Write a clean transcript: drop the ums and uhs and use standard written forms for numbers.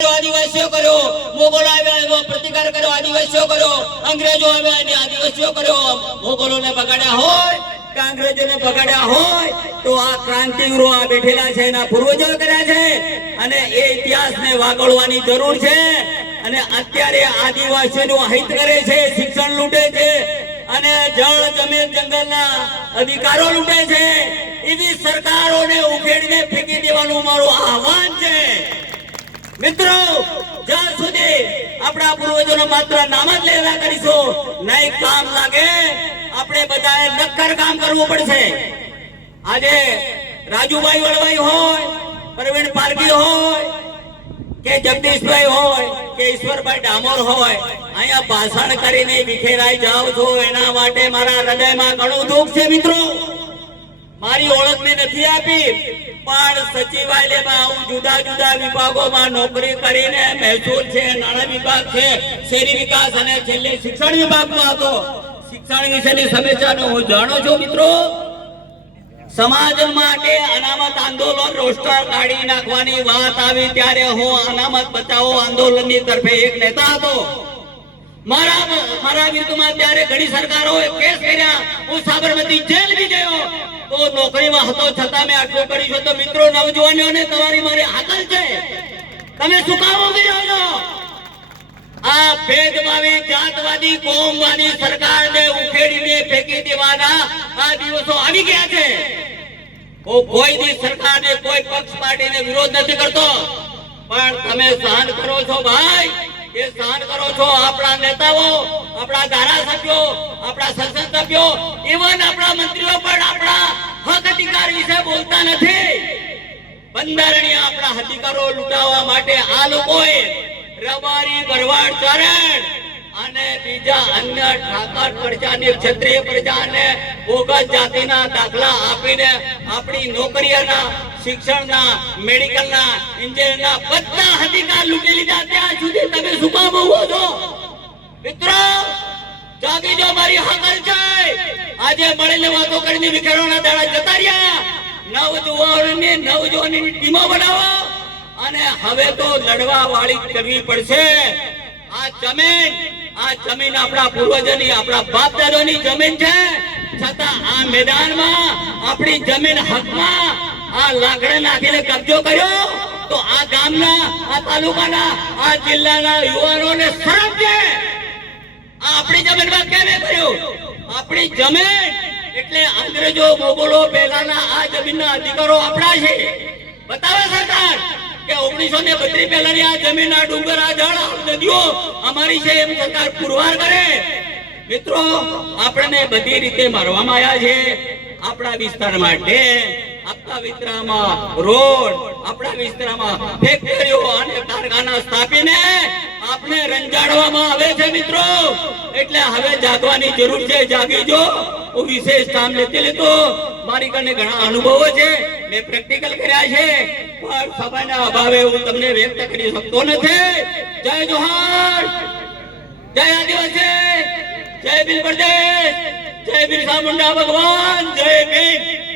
આદિવાસીઓ કર્યો, મોગલો આવ્યા એનો પ્રતિકાર કર્યો, આદિવાસીઓ કર્યો, અંગ્રેજો આવ્યા અને આદિવાસીઓ કર્યો. મોગલોને બગાડ્યા હોય કે અંગ્રેજોને બગાડ્યા હોય તો આ ક્રાંતિવીરો આ બેઠેલા છે, એના પૂર્વજો કર્યા છે અને એ ઇતિહાસને વાગોળવાની જરૂર છે. અને અત્યારે આદિવાસીઓનું હિત કરે છે, શિક્ષણ લૂંટે છે અને જળ જમીન જંગલના અધિકારો લૂંટે છે. એવી સરકારોને ઉખેડીને ફેંકી દેવાનું મારું આહવાન છે. મિત્રો, જ્યાં સુધી આપણા પૂર્વજોનો માત્ર નામ જ લેવા કરીશું, નહીં કામ લાગે, આપણે બધાએ નક્કર કામ કરવું પડશે. આજે રાજુભાઈ વળવાઈ હોય, પ્રવીણ પારગી હોય કે જગદીશભાઈ હોય કે ઈશ્વરભાઈ ડામોર હોય, અહીંયા ભાષણ કરીને વિખેરાઈ જાવ છો, એના માટે મારા હૃદયમાં ઘણું દુઃખ છે. મિત્રો, મારી ઓળખ મેં નથી આપી, પણ સચિવાલયમાં હું જુદા જુદા વિભાગોમાં નોકરી કરીને મહેસૂલ છે, નાણાં વિભાગ છે, શહેરી વિકાસ અને છેલ્લે શિક્ષણ વિભાગમાં હતો. શિક્ષણ વિશેની સમસ્યાનો હું જાણું છું. મિત્રો, સમાજ માટે અનામત આંદોલન રોસ્ટર કાઢી નાખવાની વાત આવી ત્યારે હું અનામત બચાવો આંદોલનની તરફે એક નેતા હતો. મારા વિરુદ્ધમાં ત્યારે ઘણી સરકારોએ કેસ કર્યા, હું સાબરમતી જેલ બી ગયો, તો નોકરીમાં હતો છતાં મેં આટલું કર્યું છે. તો મિત્રો, નવજવાનોને તમારી મારી હાકલ છે, તમે શું કામ ઉભી રહ્યો છો? આ ભેદભાવી જાતવાદી કોમવાદી સરકારને ઉખેડીને ફેંકી દેવાના આ દિવસો આવી ગયા છે. કોઈ બી સરકારને કોઈ પક્ષ પાર્ટીને વિરોધ નથી કરતો, પણ તમે સહન કરો છો ભાઈ, એ સહન કરો છો. આપણા નેતાઓ, આપણા ધારાસભ્યો, આપણા સંસદ સભ્યો, ઇવન આપણા મંત્રીઓ પણ આપણા હક અધિકાર વિશે બોલતા નથી. બંધારણીય આપણા અધિકારો લૂંટાવવા માટે આ લોકોએ રબારી, ભરવાડ, ચરણ અને બીજા અન્ય ઠાકર પ્રજાની, ક્ષત્રિય પ્રજાને બોગસ જાતિના દાખલા આપીને આપણી નોકરીઓના, શિક્ષણના, મેડિકલના, એન્જિનિયરના બધા અધિકાર લૂંટી લીધા. ત્યાં સુધી તમે શું કામ ઉભો છો? મિત્રો, જાગી જો, મારી હાકલ છે. આજે મળીને વાતો કરીને વિખેરવાના દાડા જતા રહ્યા. નવજવાનની ટીમો બનાવો અને હવે તો લડવા વાળી કરવી પડશે. આ જમીન આપણા પૂર્વજોની, આપણા બાપ દાદાની જમીન છે, છતાં આ મેદાનમાં આપણી જમીન હકમાં આ લાકડા નાખીને કબજો કર્યો તો આ ગામના, આ તાલુકાના, આ જિલ્લાના યુવાનોને શરમ છે. આપણી જમીનમાં કેમ કર્યું? આપણી જમીન એટલે અંગ્રેજો, મોગલો પહેલાના આ જમીનના અધિકારો આપણા છે. બતાવે સરકાર કે 1932 પહેલાની આ જમીન, આ ડુંગર, આ જળ, આ નદીઓ અમારી છે, એમ સરકાર પુરવાર કરે. મિત્રો, આપણને બધી રીતે મારવામાં આવ્યા છે. આપણા વિસ્તારમાં ડેમ, આપણા વિસ્તારમાં રોડ, આપણા વિસ્તારમાં ફેક્ટરીઓ અને કારખાના સ્થાપીને આપણે રંજાડવામાં આવે છે. મિત્રો, એટલે હવે જાગવાની જરૂર છે. જાગી જો. હું વિશેષ કામ નથી લેતો, મારી કને ઘણા અનુભવો છે, મેં પ્રેક્ટિકલ કર્યા છે, પણ સમયના અભાવે હું તમને વ્યક્ત કરી શકતો નથી. જય જોહાર, જય આદિવાસી, જય ભીલ પ્રદેશ, જય બિરસા મુંડા ભગવાન, જય ભીમ.